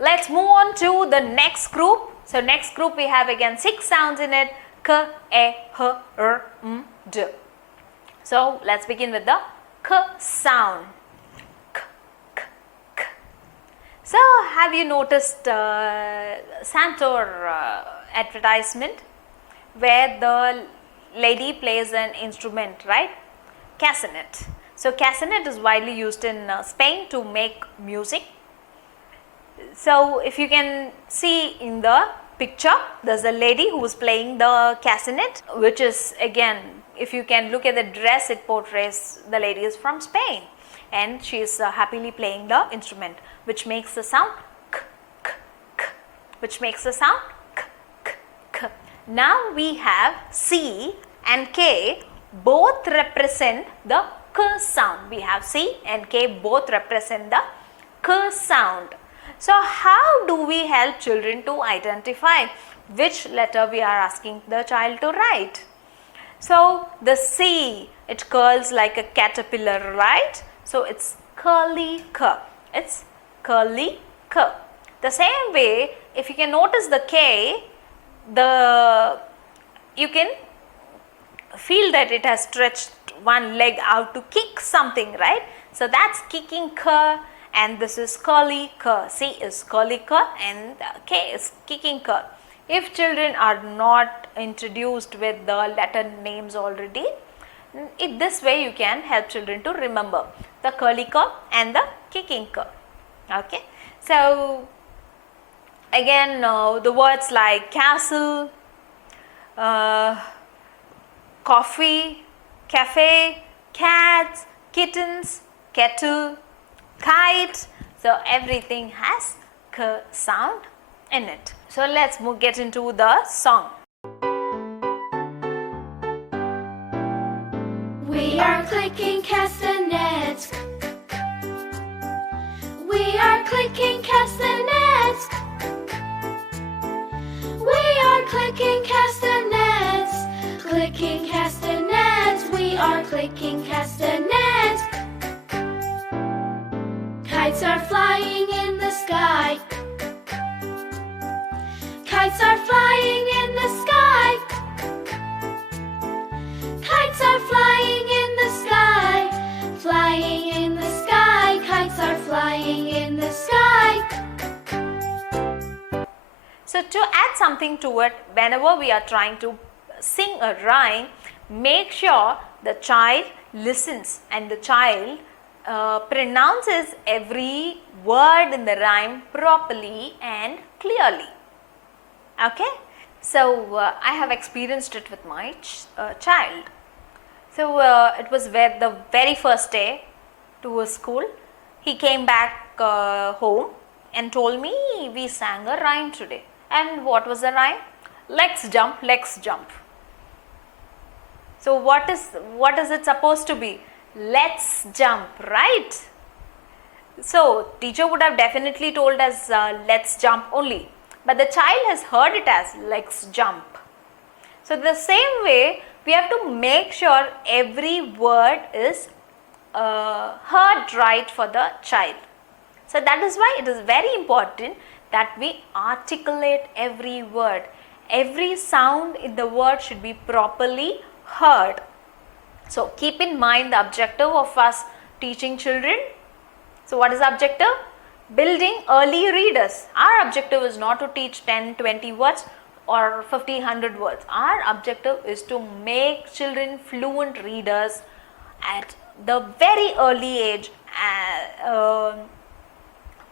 let's move on to the next group. So next group we have again 6 sounds in it. K, E, H, R, M, D. So let's begin with the K sound. K, K, K. So have you noticed Santor advertisement where the lady plays an instrument, right? Castanet. So castanet is widely used in Spain to make music. So if you can see in the picture, there's a lady who is playing the castanet, which is, again, if you can look at the dress, it portrays the lady is from Spain and she is happily playing the instrument, which makes the sound k, k, k, which makes the sound k, k, k. Now we have C and K both represent the K sound. We have C and K both represent the K sound. So how do we help children to identify which letter we are asking the child to write? So the C, it curls like a caterpillar, right? So it's curly K. It's curly K. The same way, if you can notice the K, you can feel that it has stretched one leg out to kick something, right? So that's kicking K, and this is curly K. C is curly K and K is kicking K. If children are not introduced with the letter names already, this way you can help children to remember the curly K and the kicking K. Okay. So again, the words like castle, coffee, cafe, cats, kittens, kettle, kite. So everything has K sound in it. So let's get into the song. We are clicking castanets. We are clicking castanets. We are clicking castanets. Clicking castanets. We are clicking castanets. Kites are flying in the sky. Kites are flying in the sky. Kites are flying in the sky. Flying in the sky. Kites are flying in the sky. So to add something to it, whenever we are trying to sing a rhyme, make sure the child listens and the child pronounces every word in the rhyme properly and clearly. Okay, so I have experienced it with my child. So it was the very first day to his school. He came back home and told me we sang a rhyme today. And what was the rhyme? Let's jump, let's jump. So what is it supposed to be? Let's jump, right? So teacher would have definitely told us let's jump only, but the child has heard it as let's jump. So the same way we have to make sure every word is heard right for the child. So that is why it is very important that we articulate every word. Every sound in the word should be properly heard. So keep in mind the objective of us teaching children. So what is the objective? Building early readers. Our objective is not to teach 10, 20 words or 50, 100 words. Our objective is to make children fluent readers at the very early age,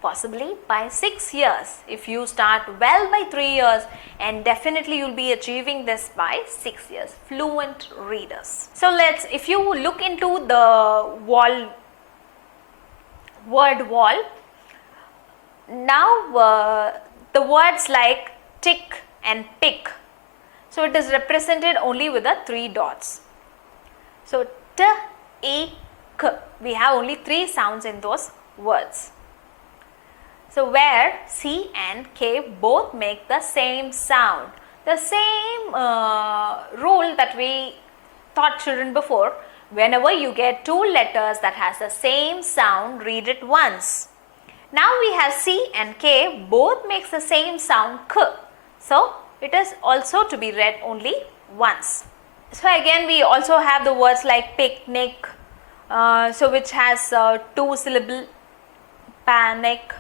possibly by 6 years. If you start well by 3 years, and definitely you'll be achieving this by 6 years, fluent readers. So if you look into the word wall, now the words like tick and pick, so it is represented only with the 3 dots. So t, e, k, we have only 3 sounds in those words. So where C and K both make the same sound, the same rule that we taught children before. Whenever you get 2 letters that has the same sound, read it once. Now we have C and K, both makes the same sound K. So it is also to be read only once. So again we also have the words like picnic, so which has 2 syllable, panic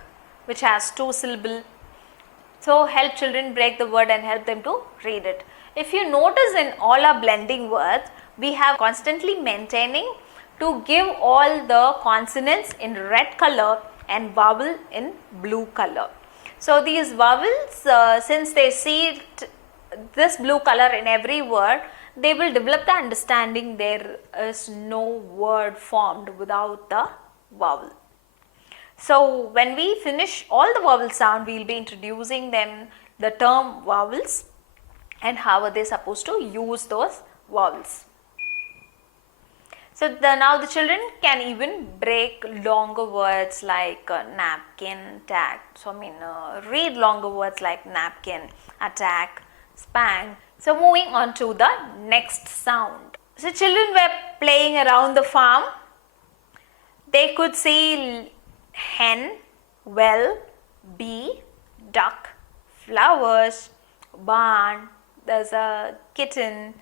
which has 2 syllable. So help children break the word and help them to read it. If you notice in all our blending words, we have constantly maintaining to give all the consonants in red color and vowel in blue color. So these vowels, since they see this blue color in every word, they will develop the understanding there is no word formed without the vowel. So when we finish all the vowel sound, we will be introducing them the term vowels and how are they supposed to use those vowels. So now the children can even break longer words like napkin, tag. So read longer words like napkin, attack, spank. So moving on to the next sound. So children were playing around the farm. They could see hen, well, bee, duck, flowers, barn, there's a kitten.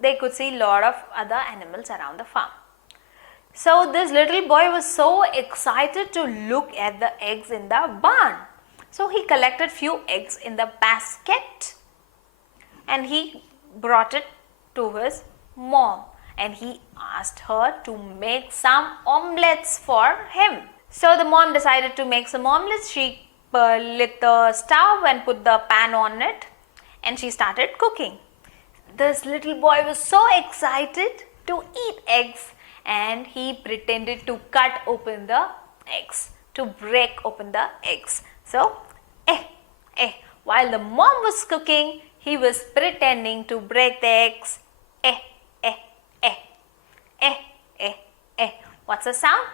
They could see a lot of other animals around the farm. So this little boy was so excited to look at the eggs in the barn. So he collected few eggs in the basket and he brought it to his mom and he asked her to make some omelets for him. So the mom decided to make some omelets. She lit the stove and put the pan on it and she started cooking. This little boy was so excited to eat eggs and he pretended to cut open the eggs, to break open the eggs. So, while the mom was cooking, he was pretending to break the eggs. What's the sound?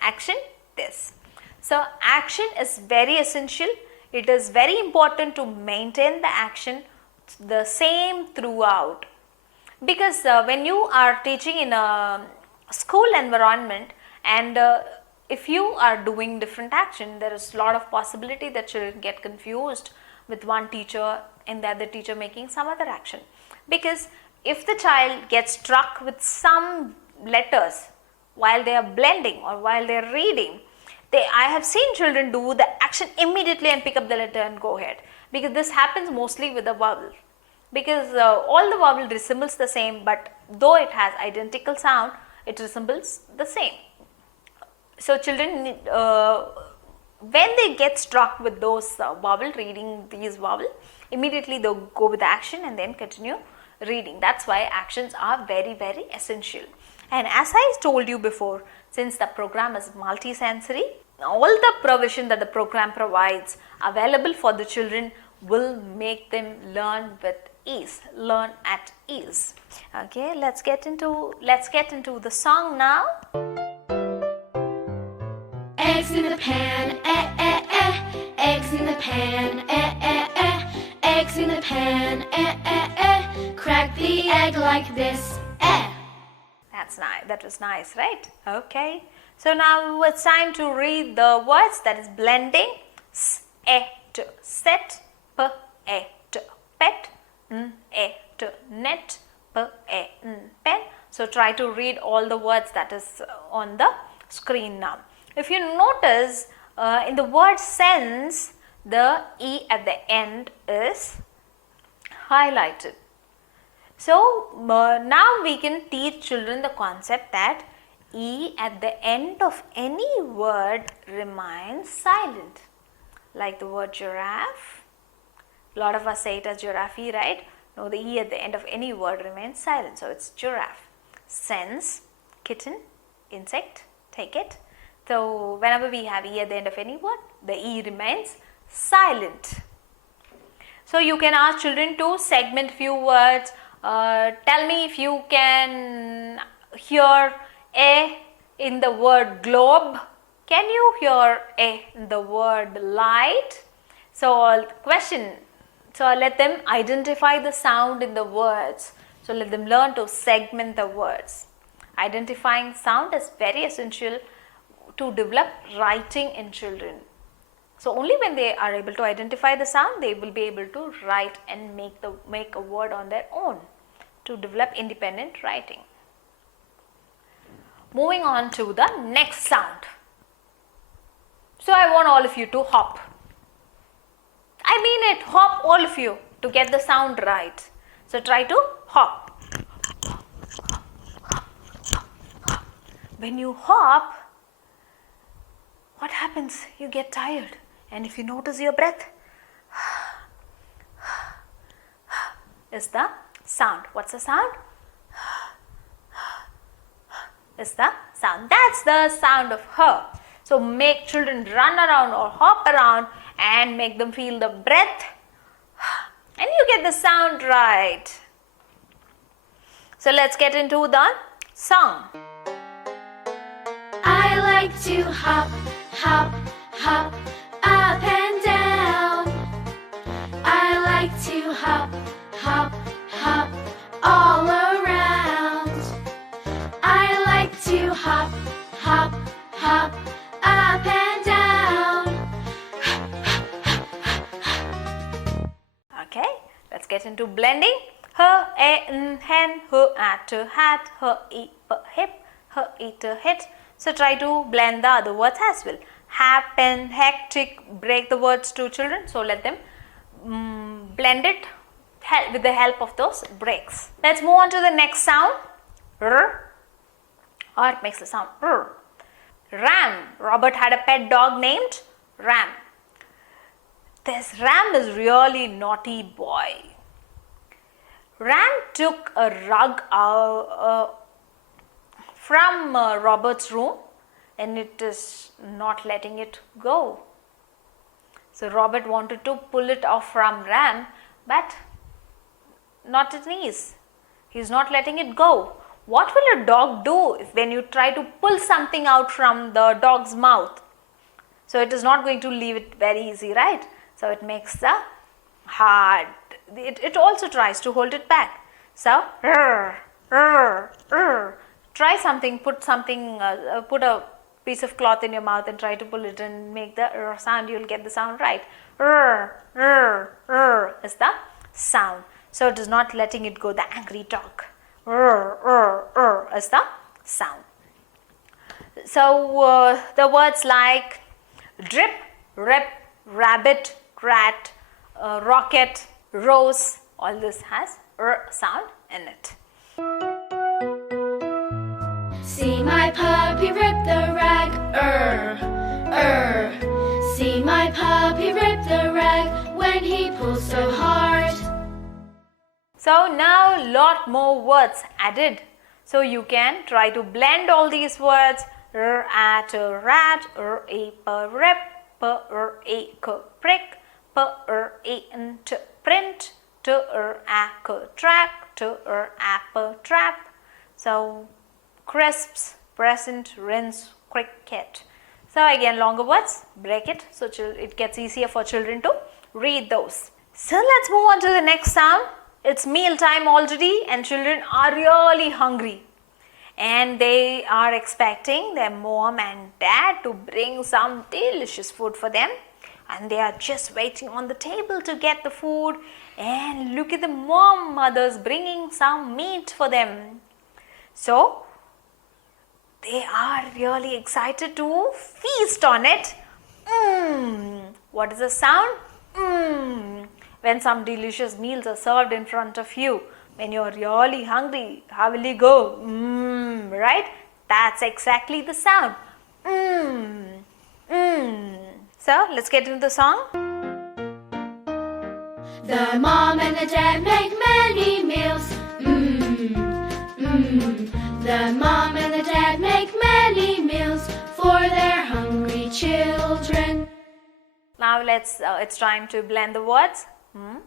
Action, this. So, action is very essential. It is very important to maintain the action the same throughout. Because when you are teaching in a school environment and if you are doing different action, there is a lot of possibility that children get confused with one teacher and the other teacher making some other action. Because if the child gets struck with some letters while they are blending or while they are reading, I have seen children do the action immediately and pick up the letter and go ahead. Because this happens mostly with the vowel. Because all the vowel resembles the same, but though it has identical sound, it resembles the same. So children, when they get struck with those vowel, reading these vowel, immediately they'll go with the action and then continue reading. That's why actions are very, very essential. And as I told you before, since the program is multisensory, all the provision that the program provides available for the children will make them learn with ease, learn at ease. Okay, let's get into the song now. Eggs in the pan, eh, eh, eh. Eggs in the pan, eh, eh, eh. Eggs in the pan, eh, eh, eh. Crack the egg like this, eh. That's nice. That was nice, right? Okay. So now it's time to read the words, that is blending. S, e, t, set, p, e, t, pet, n, e, t, net, p, e, n, pen. So try to read all the words that is on the screen now. If you notice in the word sense, the E at the end is highlighted. So now we can teach children the concept that E at the end of any word remains silent. Like the word giraffe. A lot of us say it as giraffe, right? No, the E at the end of any word remains silent. So it's giraffe. Sense, kitten, insect, take it. So whenever we have E at the end of any word, the E remains silent. So you can ask children to segment few words. Tell me if you can hear A in the word globe. Can you hear A in the word light? So question. So let them identify the sound in the words. So let them learn to segment the words. Identifying sound is very essential to develop writing in children. So only when they are able to identify the sound, they will be able to write and make a word on their own, to develop independent writing. Moving on to the next sound. So I want all of you to hop. I mean it, hop all of you to get the sound right. So try to hop. When you hop, what happens? You get tired. And if you notice your breath, is the sound. What's the sound? Is the sound. That's the sound of her. So make children run around or hop around and make them feel the breath, and you get the sound right. So let's get into the song. I like to hop, hop, hop, up and down. I like to hop, hop, hop, all around. I like to hop, hop, hop, up and down. Okay, let's get into blending. Her, a, n, hen, her, at, hat, her, e, hip, her, eat, hit. So try to blend the other words as well. Happen, hectic, break the words to children. So let them blend it with the help of those breaks. Let's move on to the next sound. R, or it makes the sound R. Ram. Robert had a pet dog named Ram. This Ram is really naughty boy. Ram took a rug from Robert's room and it is not letting it go. So Robert wanted to pull it off from Ram, but not at ease. He is not letting it go. What will a dog do when you try to pull something out from the dog's mouth? So it is not going to leave it very easy, right? So it makes the hard. It also tries to hold it back. So try something, put a piece of cloth in your mouth and try to pull it and make the sound. You will get the sound right. Is the sound. So it is not letting it go, the angry dog. Is the sound. So the words like drip, rip, rabbit, rat, rocket, rose, all this has sound in it. See my puppy rip the rag, See my puppy rip the rag when he pulls so hard. So now lot more words added. So you can try to blend all these words. At, rat, a, rip, a, prick, int, print, track, trap. So crisps, present, rinse, cricket. So again longer words, break it so it gets easier for children to read those. So let's move on to the next sound. It's meal time already and children are really hungry. And they are expecting their mom and dad to bring some delicious food for them. And they are just waiting on the table to get the food. And look at the mothers bringing some meat for them. So they are really excited to feast on it. What is the sound? When some delicious meals are served in front of you. When you are really hungry, how will you go? Right? That's exactly the sound. So let's get into the song. The mom and the dad make many meals. The mom and the dad make many meals for their hungry children. Now it's time to blend the words. Man.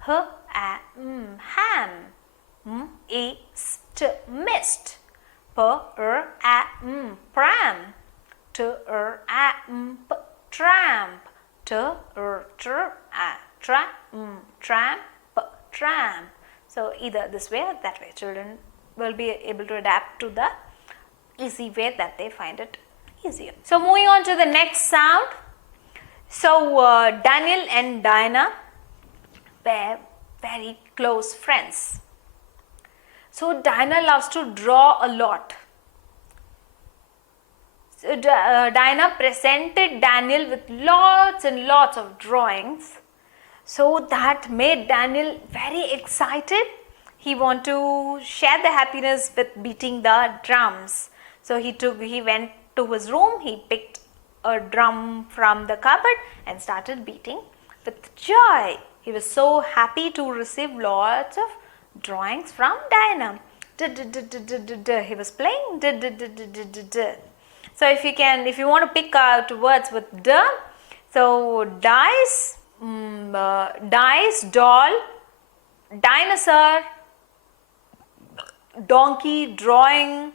Ham. East, mist. Pram. Tramp. Tramp. So either this way or that way, children will be able to adapt to the easy way that they find it easier. So moving on to the next sound. So Daniel and Diana were very close friends. So Diana loves to draw a lot. So Diana presented Daniel with lots and lots of drawings. So that made Daniel very excited. He wanted to share the happiness with beating the drums. So he went to his room, he picked a drum from the cupboard and started beating with joy. He was so happy to receive lots of drawings from Diana. He was playing. So if you want to pick out words with D, so dice, doll, dinosaur, donkey, drawing.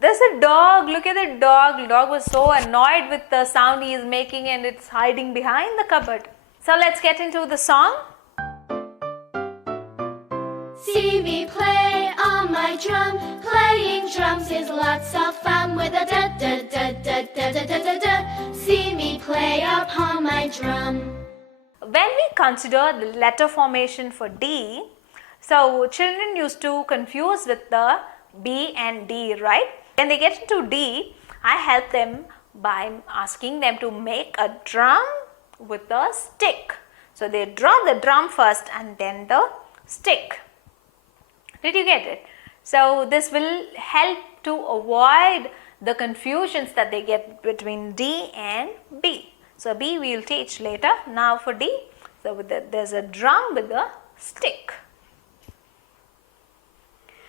There's a dog. Look at the dog. The dog was so annoyed with the sound he is making and it's hiding behind the cupboard. So let's get into the song. See me play on my drum. Playing drums is lots of fun with a da da da da da da da da da. See me play upon my drum. When we consider the letter formation for D, so children used to confuse with the B and D, right? When they get into D, I help them by asking them to make a drum with a stick. So they draw the drum first and then the stick. Did you get it? So this will help to avoid the confusions that they get between D and B. So B we will teach later. Now for D, so there's a drum with a stick.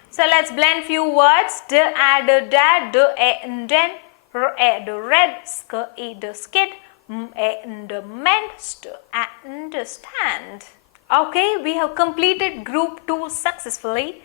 So let's blend few words. D, a, d, da, d, e, n, den, r, e, d, red, sk, e, d, skid, m, e, n, d, mend, st, a, n, d, stand. Okay, we have completed group 2 successfully.